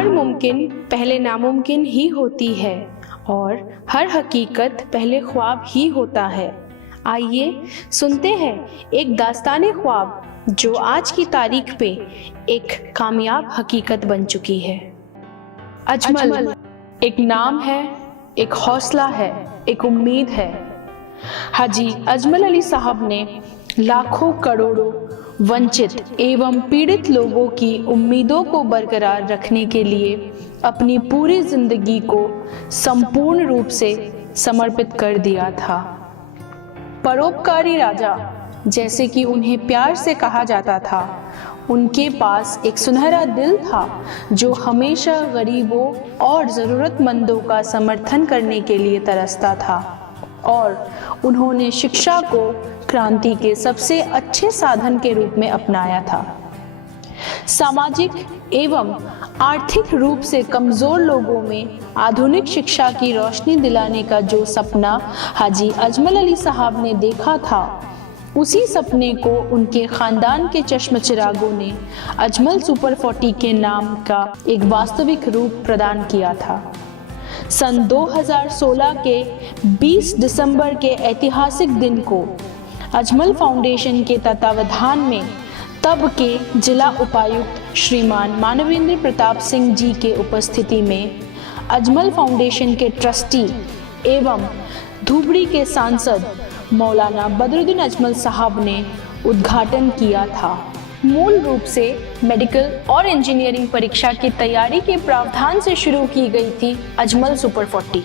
हर मुमकिन पहले नामुमकिन ही होती है और हर हकीकत पहले ख्वाब ही होता है। आइए सुनते हैं एक दास्ताने ख्वाब जो आज की तारीख पे एक कामयाब हकीकत बन चुकी है। अजमल एक नाम है, एक हौसला है, एक उम्मीद है। हाजी अजमल अली साहब ने लाखों करोड़ों वंचित एवं पीड़ित लोगों की उम्मीदों को बरकरार रखने के लिए अपनी पूरी जिंदगी को संपूर्ण रूप से समर्पित कर दिया था। परोपकारी राजा जैसे कि उन्हें प्यार से कहा जाता था, उनके पास एक सुनहरा दिल था जो हमेशा गरीबों और ज़रूरतमंदों का समर्थन करने के लिए तरसता था और उन्होंने शिक्षा को क्रांति के सबसे अच्छे साधन के रूप में अपनाया था। सामाजिक एवं आर्थिक रूप से कमज़ोर लोगों में आधुनिक शिक्षा की रोशनी दिलाने का जो सपना हाजी अजमल अली साहब ने देखा था, उसी सपने को उनके ख़ानदान के चश्मचिरागों ने अजमल सुपर 40 के नाम का एक वास्तविक रूप प्रदान किया था। सन 2016 के 20 दिसंबर के ऐतिहासिक दिन को अजमल फाउंडेशन के तत्वावधान में तब के जिला उपायुक्त श्रीमान मानवेंद्र प्रताप सिंह जी के उपस्थिति में अजमल फाउंडेशन के ट्रस्टी एवं धुबरी के सांसद मौलाना बदरुद्दीन अजमल साहब ने उद्घाटन किया था। मूल रूप से मेडिकल और इंजीनियरिंग परीक्षा की तैयारी के प्रावधान से शुरू की गई थी अजमल सुपर 40।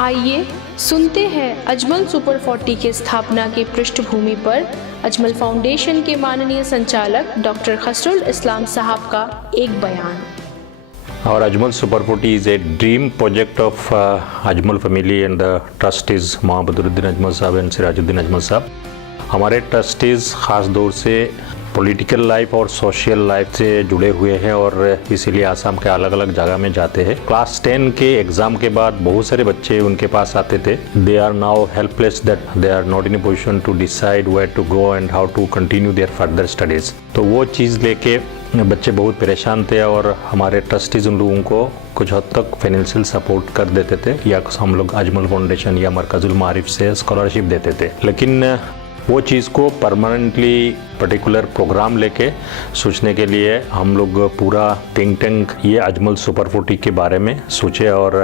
आइए सुनते हैं अजमल सुपर 40 के स्थापना की पृष्ठभूमि पर अजमल फाउंडेशन के माननीय संचालक डॉक्टर खसरुल इस्लाम साहब का एक बयान। Our Ajmal Super 40 is a dream project of Ajmal family and the trustees Mohammad Badruddin Ajmal साहब and सिराजुद्दीन अजमल साहब। हमारे ट्रस्टीज़ ख़ास तौर से पॉलिटिकल लाइफ और सोशल लाइफ से जुड़े हुए हैं और इसीलिए आसाम के अलग अलग जगह में जाते हैं। क्लास 10 के एग्ज़ाम के बाद बहुत सारे बच्चे उनके पास आते थे। They are now helpless that they are not in a position to decide where to go and how to continue their further studies. तो वो चीज़ लेके बच्चे बहुत परेशान थे और हमारे ट्रस्टीज़ उन लोगों को कुछ हद तक फाइनेंशियल सपोर्ट कर देते थे या हम लोग अजमल फाउंडेशन या मरकजुल मारिफ से स्कॉलरशिप देते थे। लेकिन वो चीज़ को परमानेंटली पर्टिकुलर प्रोग्राम लेके सोचने के लिए हम लोग पूरा थिंक टैंक ये अजमल सुपर 40 के बारे में सोचे और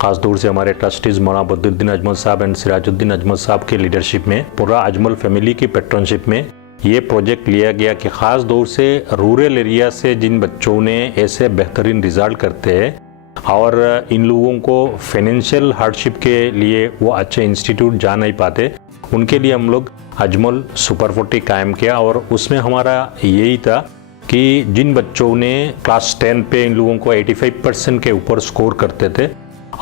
ख़ास तौर से हमारे ट्रस्टीज़ मौलाना बदरुद्दीन अजमल साहब एंड सिराजुद्दीन अजमल साहब के लीडरशिप में पूरा अजमल फैमिली की पैट्रनशिप में ये प्रोजेक्ट लिया गया कि ख़ास तौर से रूरल एरिया से जिन बच्चों ने ऐसे बेहतरीन रिज़ल्ट करते हैं और इन लोगों को फाइनेंशियल हार्डशिप के लिए वो अच्छे इंस्टीट्यूट जा नहीं पाते, उनके लिए हम लोग अजमल सुपर 40 कायम किया। और उसमें हमारा यही था कि जिन बच्चों ने क्लास 10 पे इन लोगों को 85% के ऊपर स्कोर करते थे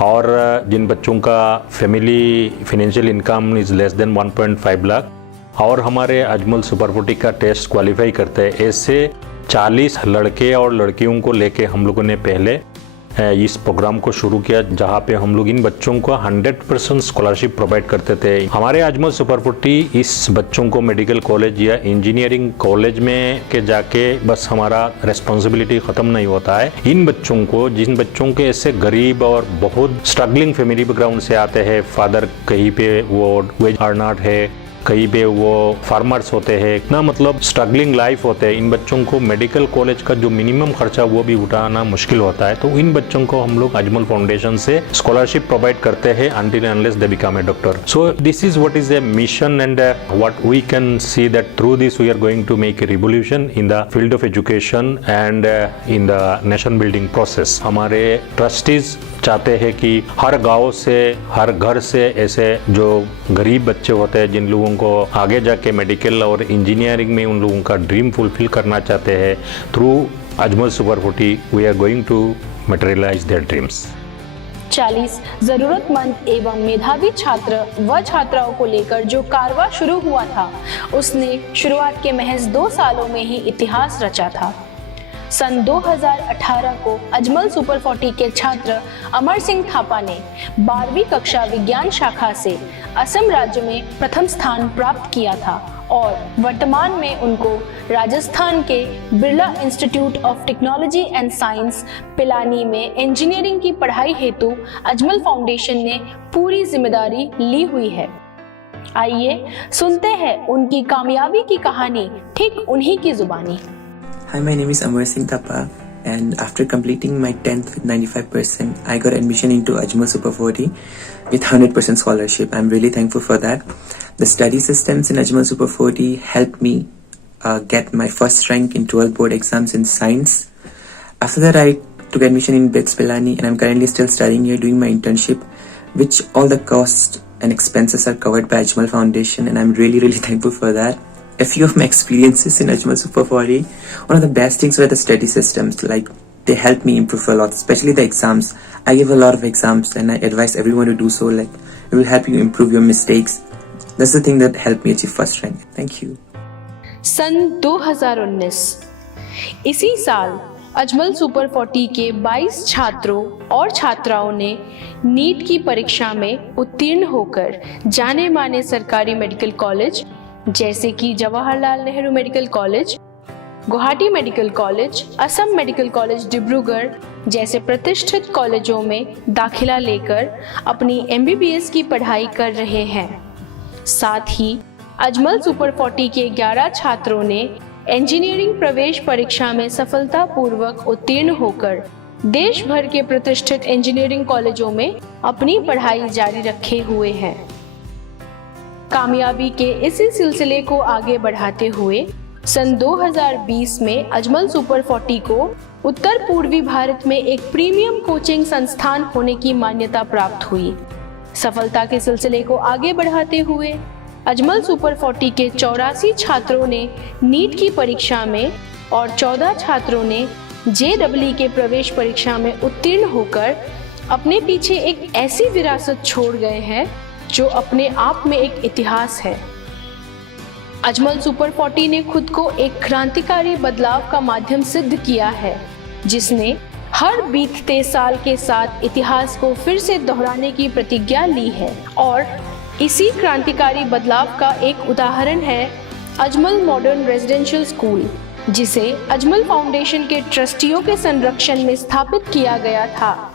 और जिन बच्चों का family financial income is less than 1.5 lakh और हमारे अजमल सुपर 40 का टेस्ट क्वालिफाई करते हैं, ऐसे 40 लड़के और लड़कियों को लेके हम लोगों ने पहले इस प्रोग्राम को शुरू किया, जहाँ पे हम लोग इन बच्चों को 100% स्कॉलरशिप प्रोवाइड करते थे। हमारे अजमल सुपर 40 इस बच्चों को मेडिकल कॉलेज या इंजीनियरिंग कॉलेज में के जाके बस हमारा रिस्पॉन्सिबिलिटी ख़त्म नहीं होता है। इन बच्चों को, जिन बच्चों के ऐसे गरीब और बहुत स्ट्रगलिंग फैमिली बैकग्राउंड से आते हैं, फादर कहीं पे वो वेज अर्नर है, कहीं पे वो फार्मर्स होते हैं, इतना मतलब स्ट्रगलिंग लाइफ होते हैं, इन बच्चों को मेडिकल कॉलेज का जो मिनिमम खर्चा वो भी उठाना मुश्किल होता है। तो इन बच्चों को हम लोग अजमल फाउंडेशन से स्कॉलरशिप प्रोवाइड करते हैं until and unless they become a doctor. So this is what is a mission and what we can see that through this we are going to make a revolution in the field of education and in the nation building process. हमारे trustees चाहते हैं कि हर गांव से, हर घर से ऐसे जो गरीब बच्चे होते हैं जिन लोगों को आगे जाके मेडिकल और इंजीनियरिंग में उन लोगों का ड्रीम फुलफिल करना चाहते हैं, through Ajmal super 40 we are going to materialise their dreams. 40 जरूरतमंद एवं मेधावी छात्र व छात्राओं को लेकर जो कारवां शुरू हुआ था, उसने शुरुआत के महज 2 सालों में ही इतिहास रचा था। सन 2018 को अजमल सुपर 40 के छात्र अमर सिंह थापा ने 12वीं कक्षा विज्ञान शाखा से असम राज्य में प्रथम स्थान प्राप्त किया था और वर्तमान में उनको राजस्थान के Birla institute of technology and science Pilani में इंजीनियरिंग की पढ़ाई हेतु अजमल फाउंडेशन ने पूरी जिम्मेदारी ली हुई है। आइए सुनते हैं उनकी कामयाबी की कहानी ठीक उन्हीं की जुबानी। Hi, my name is Amar Singh Thapa, and after completing my 10th with 95%, I got admission into Ajmal Super 40 with 100% scholarship. I'm really thankful for that. The study systems in Ajmal Super 40 helped me get my first rank in 12 board exams in science. After that, I took admission in BITS Pilani, and I'm currently still studying here doing my internship, which all the costs and expenses are covered by Ajmal Foundation, and I'm really thankful for that. A few of my experiences in Ajmal Super 40, one of the best things were the study systems. Like, they helped me improve a lot, especially the exams. I give a lot of exams and I advise everyone to do so. Like, it will help you improve your mistakes. That's the thing that helped me achieve first rank. Thank you. सन 2019 इसी साल Ajmal super 40 के 22 छात्रों और छात्राओं ने NEET की परीक्षा में उत्तीर्ण होकर जाने माने सरकारी मेडिकल कॉलेज जैसे कि Jawaharlal Nehru medical college, Guwahati medical college, Assam medical college Dibrugarh जैसे प्रतिष्ठित कॉलेजों में दाखिला लेकर अपनी MBBS की पढ़ाई कर रहे हैं। साथ ही अजमल सुपर 40 के 11 छात्रों ने इंजीनियरिंग प्रवेश परीक्षा में सफलतापूर्वक उत्तीर्ण होकर देश भर के प्रतिष्ठित इंजीनियरिंग कॉलेजों में अपनी पढ़ाई जारी रखे हुए हैं। कामयाबी के इसी सिलसिले को आगे बढ़ाते हुए सन 2020 में अजमल सुपर 40 को उत्तर पूर्वी भारत में एक प्रीमियम कोचिंग संस्थान होने की मान्यता प्राप्त हुई। सफलता के सिलसिले को आगे बढ़ाते हुए अजमल सुपर 40 के 84 छात्रों ने नीट की परीक्षा में और 14 छात्रों ने JEE के प्रवेश परीक्षा में उत्तीर्ण होकर अपने पीछे एक ऐसी विरासत छोड़ गए हैं जो अपने आप में एक इतिहास है। अजमल सुपर 40 ने खुद को एक क्रांतिकारी बदलाव का माध्यम सिद्ध किया है, जिसने हर बीतते साल के साथ इतिहास को फिर से दोहराने की प्रतिज्ञा ली है। और इसी क्रांतिकारी बदलाव का एक उदाहरण है अजमल मॉडर्न रेजिडेंशियल स्कूल, जिसे अजमल फाउंडेशन के ट्रस्टियों के संरक्षण में स्थापित किया गया था।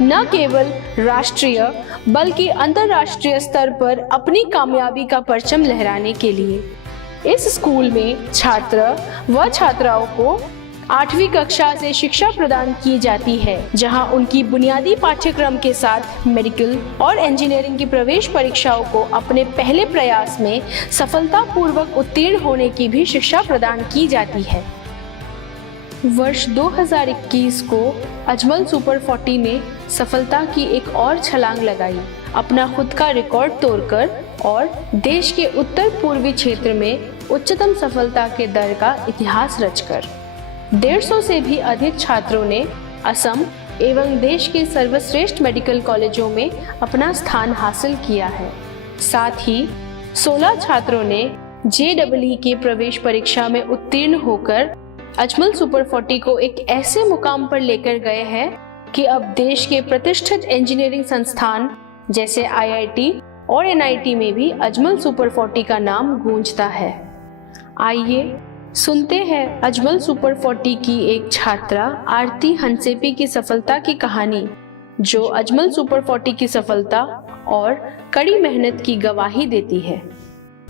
न केवल राष्ट्रीय बल्कि अंतर्राष्ट्रीय स्तर पर अपनी कामयाबी का परचम लहराने के लिए इस स्कूल में छात्र व छात्राओं को 8वीं कक्षा से शिक्षा प्रदान की जाती है, जहां उनकी बुनियादी पाठ्यक्रम के साथ मेडिकल और इंजीनियरिंग की प्रवेश परीक्षाओं को अपने पहले प्रयास में सफलतापूर्वक उत्तीर्ण होने की भी शिक्षा प्रदान की जाती है। वर्ष 2021 को अजमल सुपर 40 ने सफलता की एक और छलांग लगाई, अपना खुद का रिकॉर्ड तोड़कर और देश के उत्तर पूर्वी क्षेत्र में उच्चतम सफलता के दर का इतिहास रचकर। 150 से भी अधिक छात्रों ने असम एवं देश के सर्वश्रेष्ठ मेडिकल कॉलेजों में अपना स्थान हासिल किया है। साथ ही 16 छात्रों ने JEE के प्रवेश परीक्षा में उत्तीर्ण होकर अजमल सुपर 40 को एक ऐसे मुकाम पर लेकर गए हैं कि अब देश के प्रतिष्ठित इंजीनियरिंग संस्थान जैसे IIT और NIT में भी अजमल सुपर 40 का नाम गूंजता है। आइए सुनते हैं अजमल सुपर 40 की एक छात्रा आरती हंसेपी की सफलता की कहानी, जो अजमल सुपर 40 की सफलता और कड़ी मेहनत की गवाही देती है।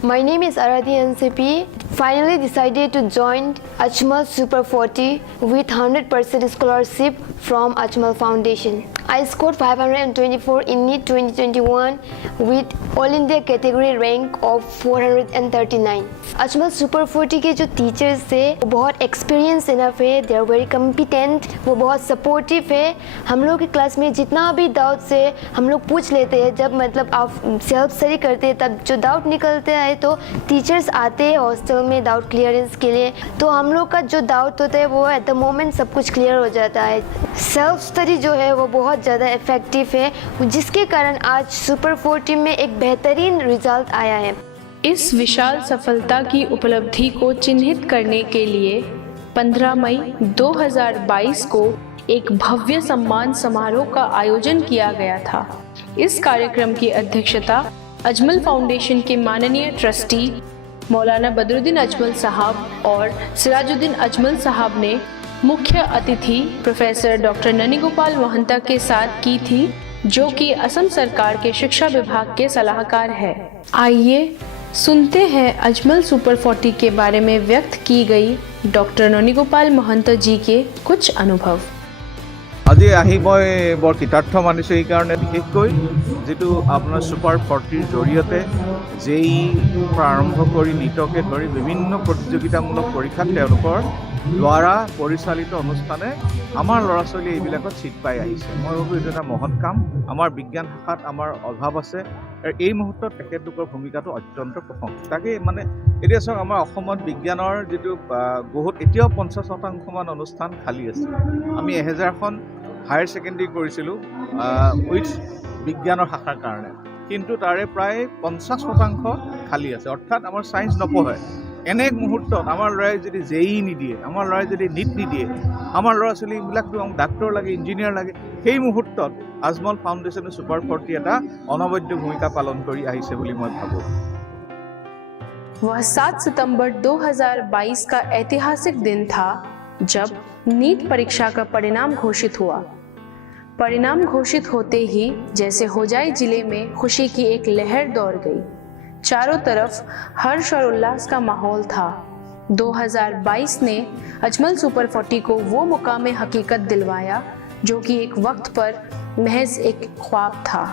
My name is Arati Hansepi. Finally decided to join Ajmal Super 40 with 100% scholarship from Ajmal Foundation. I scored 524 in NEET 2021 with All India category rank of 439. Ajmal Super 40 के जो टीचर्स थे वो बहुत एक्सपीरियंस इनफ है, they are very competent, वो बहुत supportive है। हम लोग की क्लास में जितना भी डाउट से हम लोग पूछ लेते हैं, जब मतलब आप सेल्फ स्टडी करते हैं तब जो डाउट निकलते हैं तो टीचर्स आते हैं हॉस्टल में डाउट क्लियरेंस के लिए, तो हम लोग का जो डाउट होता है वो एट द मोमेंट सब कुछ क्लियर हो जाता है। सेल्फ स्टडी जो है वो बहुत ज़्यादा इफेक्टिव है, जिसके कारण आज सुपर 40 में एक बेहतरीन रिजल्ट आया है। इस विशाल सफलता की उपलब्धि को चिन्हित करने के लिए 15 मई 2022 को एक भव्य सम्मान समारोह का आयोजन किया गया था। इस कार्यक्रम की अध्यक्षता अजमल फाउंडेशन के माननीय ट्रस्टी मौलाना बदरुद्दीन अजमल साहब और सिराजुद्दीन अजमल साहब ने मुख्य अतिथि प्रोफेसर डॉक्टर ननी गोपाल महंता के साथ की थी, जो कि असम सरकार के शिक्षा विभाग के सलाहकार है। आइए सुनते हैं अजमल सुपर 40 के बारे में व्यक्त की गई डॉक्टर ननी गोपाल महंत जी के कुछ अनुभव। আজি আহি মই বৰ কৃতাৰ্থ মানিছোঁ এইকাৰণে বিশেষকৈ যিটো আপোনাৰ ছুপাৰ 40ৰ জৰিয়তে জেই আৰম্ভ কৰি নীটকে ধৰি বিভিন্ন প্ৰতিযোগিতামূলক পৰীক্ষাত তেওঁলোকৰ দ্বাৰা পৰিচালিত অনুষ্ঠানে আমাৰ ল'ৰা ছোৱালী এইবিলাকত ছিট পাই আহিছে। মই ভাবোঁ এইটো এটা মহৎ কাম। আমাৰ বিজ্ঞান শাখাত আমাৰ অভাৱ আছে, আৰু এই মুহূৰ্তত তেখেতলোকৰ ভূমিকাটো অত্যন্ত প্ৰশংসনীয়। তাকে মানে এতিয়া চাওক, আমাৰ অসমত বিজ্ঞানৰ যিটো বহুত এতিয়াও 50% অনুষ্ঠান খালী আছে। আমি 1000খন হায়াৰ ছেকেণ্ডেৰী কৰিছিলোঁ উইথ বিজ্ঞানৰ শাখাৰ কাৰণে, কিন্তু তাৰে প্ৰায় 50% খালী আছে, অৰ্থাৎ আমাৰ ছায়েন্স নপঢ়ে। এনে মুহূৰ্তত আমাৰ ল'ৰাই যদি জেই নিদিয়ে, আমাৰ ল'ৰাই যদি নীট নিদিয়ে, আমাৰ ল'ৰা ছোৱালীবিলাকতো ডাক্তৰ লাগে, ইঞ্জিনিয়াৰ লাগে, সেই মুহূৰ্তত আজমল ফাউণ্ডেশ্যনে ছুপাৰ 40 এটা অনবদ্য ভূমিকা পালন কৰি আহিছে বুলি মই ভাবোঁ। वह 7 सितंबर 2022 का ऐतिहासिक दिन था जब नीट परीक्षा का परिणाम घोषित हुआ। परिणाम घोषित होते ही जैसे होजाई जिले में खुशी की एक लहर दौड़ गई। चारों तरफ हर्ष और उल्लास का माहौल था। 2022 ने अजमल सुपर 40 को वो मुकाम हकीकत दिलवाया जो कि एक वक्त पर महज एक ख्वाब था।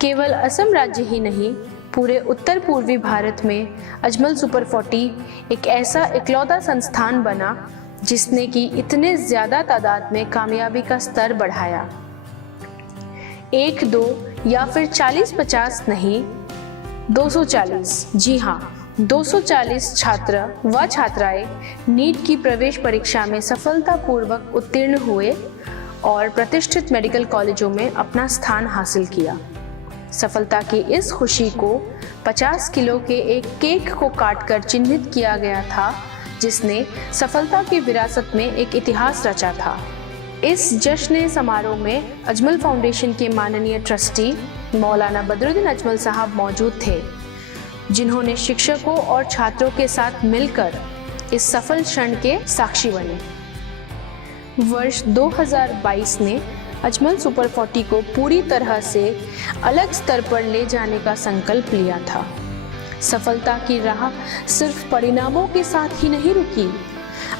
केवल असम राज्य ही नहीं, पूरे उत्तर पूर्वी भारत में अजमल सुपर 40 एक ऐसा इकलौता संस्थान बना जिसने कि इतने ज़्यादा तादाद में कामयाबी का स्तर बढ़ाया। 1, 2 या फिर 40-50 नहीं, 240, जी हाँ 240 छात्र व छात्राएं नीट की प्रवेश परीक्षा में सफलतापूर्वक उत्तीर्ण हुए और प्रतिष्ठित मेडिकल कॉलेजों में अपना स्थान हासिल किया। सफलता की इस खुशी को 50 किलो के एक केक को काटकर चिन्हित किया गया था, जिसने सफलता की विरासत में एक इतिहास रचा था। इस जश्न समारोह में अजमल फाउंडेशन के माननीय ट्रस्टी मौलाना बदरुद्दीन अजमल साहब मौजूद थे, जिन्होंने शिक्षकों और छात्रों के साथ मिलकर इस सफल क्षण के साक्षी बने। वर्ष 2022 ने अजमल सुपर 40 को पूरी तरह से अलग स्तर पर ले जाने का संकल्प लिया था। सफलता की राह सिर्फ परिणामों के साथ ही नहीं रुकी,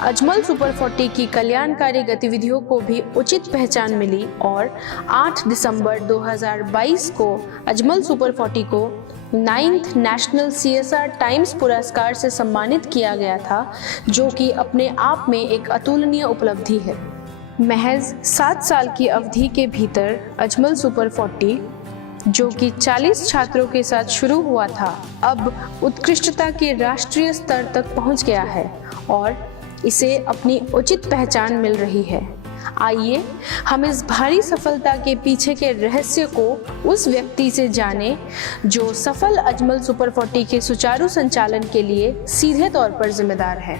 अजमल सुपर 40 की कल्याणकारी गतिविधियों को भी उचित पहचान मिली और 8 दिसंबर 2022 को अजमल सुपर 40 को 9th नेशनल CSR टाइम्स पुरस्कार से सम्मानित किया गया था, जो कि अपने आप में एक अतुलनीय उपलब्धि है। महज 7 साल की अवधि के भीतर अजमल सुपर 40, जो कि 40 छात्रों के साथ शुरू हुआ था, अब उत्कृष्टता के राष्ट्रीय स्तर तक पहुंच गया है और इसे अपनी उचित पहचान मिल रही है। आइए हम इस भारी सफलता के पीछे के रहस्य को उस व्यक्ति से जानें जो सफल अजमल सुपर 40 के सुचारू संचालन के लिए सीधे तौर पर जिम्मेदार है।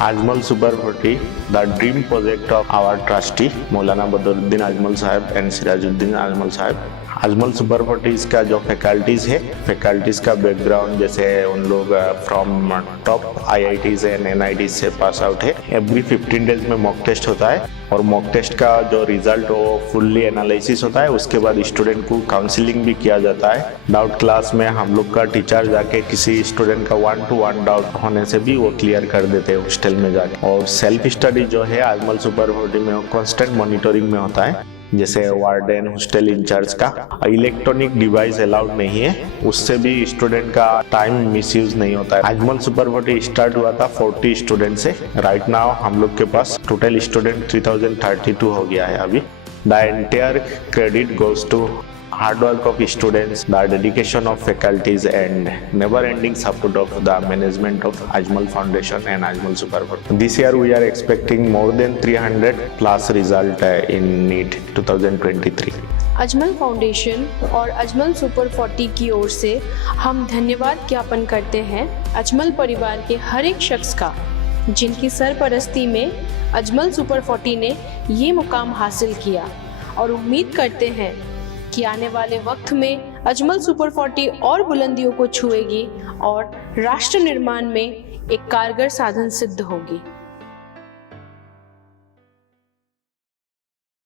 Ajmal Super 40, the dream project of our trustee Maulana Badruddin Ajmal Sahib and Sirajuddin Ajmal Sahib। Ajmal super 40 का जो फैकल्टीज़ है, फैकल्टीज़ का बैकग्राउंड जैसे उन लोग from top IITs and NITs से पास आउट है। एवरी 15 डेज में मॉक टेस्ट होता है और मॉक टेस्ट का जो रिजल्ट वो फुल्ली एनालिसिस होता है। उसके बाद स्टूडेंट को काउंसलिंग भी किया जाता है। डाउट क्लास में हम लोग का टीचर जाके किसी स्टूडेंट का 1-to-1 डाउट होने से भी वो क्लियर कर देते हैं हॉस्टल में जाके। और सेल्फ स्टडी जो है अजमल सुपर 40 में वो कॉन्स्टेंट मॉनिटरिंग में होता है, जैसे वार्डन हॉस्टल इंचार्ज का। इलेक्ट्रॉनिक डिवाइस अलाउड नहीं है, उससे भी स्टूडेंट का टाइम मिसयूज नहीं होता है। अजमल सुपर 40 स्टार्ट हुआ था 40 स्टूडेंट से। राइट नाउ हम लोग के पास टोटल स्टूडेंट 3032 हो गया है अभी। The entire credit goes to hard work of students, the dedication of faculties and never-ending support of the management of Ajmal Foundation and Ajmal Super 40. This year we are expecting more than 300 plus result in NEET 2023. Ajmal foundation और Ajmal super 40 की ओर से हम धन्यवाद ज्ञापन करते हैं अजमल परिवार के हर एक शख्स का, जिनकी सरपरस्ती में अजमल सुपर 40 ने ये मुकाम हासिल किया, और उम्मीद करते हैं कि आने वाले वक्त में अजमल सुपर 40 और बुलंदियों को छुएगी और राष्ट्र निर्माण में एक कारगर साधन सिद्ध होगी।